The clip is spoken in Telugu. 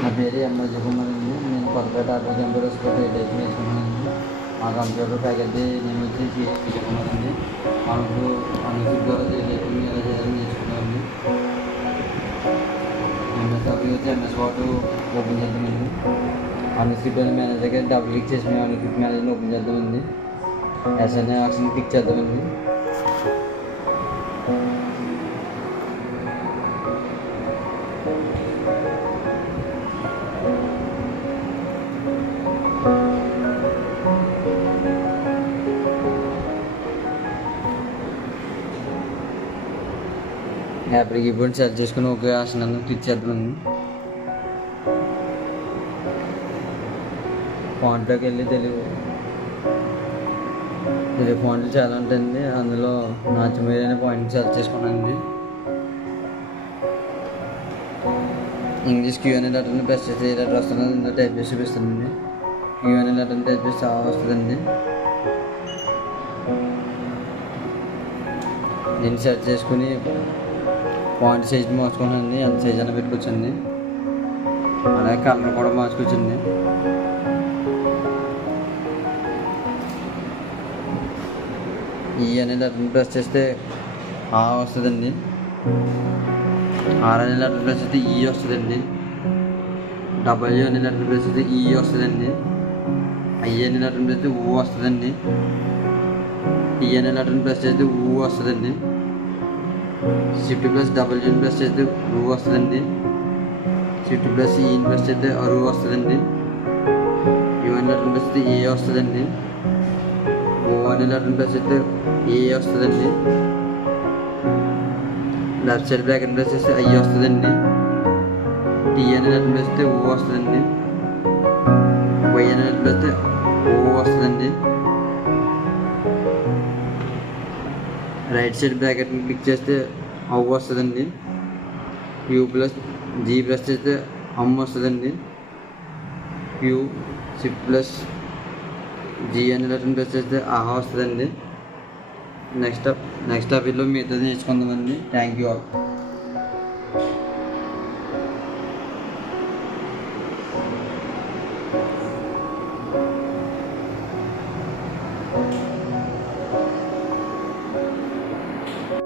నా పేరు ఎంఎస్ కుమార్ అండి. నేను Kothapeta auto computer school eight నేర్చుకున్నానండి. మా కంప్యూటర్ ఫ్యాకల్టీ నేను వచ్చి సిఎస్ విజయకుమార్ అండి. మాకు అనుసూట్ ద్వారా టైపింగ్ ఎలా చేయాలని నేర్చుకున్నామండి. ఎంఎస్ ఆఫీస్ వచ్చి ఎంఎస్ వర్డ్ ఓపెన్ చేద్దామండి. అనుస్క్రిప్ట్ అనే మేనేజర్ దగ్గర డబుల్ క్లిక్ చేసి మేము అనుస్క్రిప్ట్ మేనేజర్ని ఓపెన్ చేద్దామండి. ఎస్ఎన్ఏ ఆప్షన్ క్లిక్ చేద్దామండి. యాప్కి కీబోర్డ్ సెలెక్ట్ చేసుకుని ఒకే ఆప్షన్ క్లిక్ చేద్దామండి. ఫాంట్లోకి వెళ్ళి తెలుగు ఫాంట్లు చాలా ఉంటాయండి. అందులో నాచుమేరైన పాయింట్ సెలెక్ట్ చేసుకున్నానండి. ఇంగ్లీష్ క్యూ అనే లెటర్ని ప్రెస్ చేస్తే ఏ లెటర్ వస్తుందో ఇందులో టైప్ చేసి చూపిస్తుందండి. క్యూ అనే లెటర్ని టైప్ చేసి చాలా వస్తుందండి. దీన్ని సెర్చ్ చేసుకుని ఫాంట్ సైజ్ మార్చుకున్నానండి. ఎంత సైజ్ అయినా పెట్టుకోవచ్చండి. అలాగే కలర్ కూడా మార్చుకోవచ్చండి. ఈ అనే లెటర్ని ప్రెస్ చేస్తే ఆ వస్తుందండి. ఆర్ అనే లెటర్ ప్రెస్ చేస్తే ఈ వస్తుందండి. డబ్ల్యూ అనే లెటర్ ప్రెస్ చేస్తే ఈ వస్తుందండి. ఐ అనే లెటర్ని ప్రెస్ చేస్తే ఊ వస్తుందండి. టీ అనే లెటర్ని ప్రెస్ చేస్తే ఊ వస్తుందండి. షిఫ్ట్ ప్లస్ డబ్ల్యూని ప్రెస్ చేస్తే రూ వస్తుందండి. షిఫ్ట్ ప్లస్ ఈని ప్రెస్ చేస్తే అరు వస్తుందండి. యూ అనే లెటర్ని ప్రెస్ చేస్తే ఏ వస్తుందండి. ఓ అనే లెటర్ని ప్రెస్ చేస్తే ఏ వస్తుందండి. లెఫ్ట్ సైడ్ బ్రాకెట్ ప్రెస్ చేస్తే ఐ వస్తుందండి. టీ అనే లెటర్ని ప్రెస్ చేస్తే ఓ వస్తుందండి. వై అనే లెటర్ ప్రెస్ చేస్తే ఓ వస్తుందండి. రైట్ సైడ్ బ్రాకెట్ని క్లిక్ చేస్తే అవ్ వస్తుందండి. యూ ప్లస్ జీ ప్రెస్ చేస్తే అమ్ వస్తుందండి. యూ షిఫ్ట్ ప్లస్ జీ అనే లెటర్ని ప్రెస్ చేస్తే ఆహా వస్తుందండి. నెక్స్ట్ టాపిక్లో మిగతాది నేర్చుకుందామండి. Thank you all.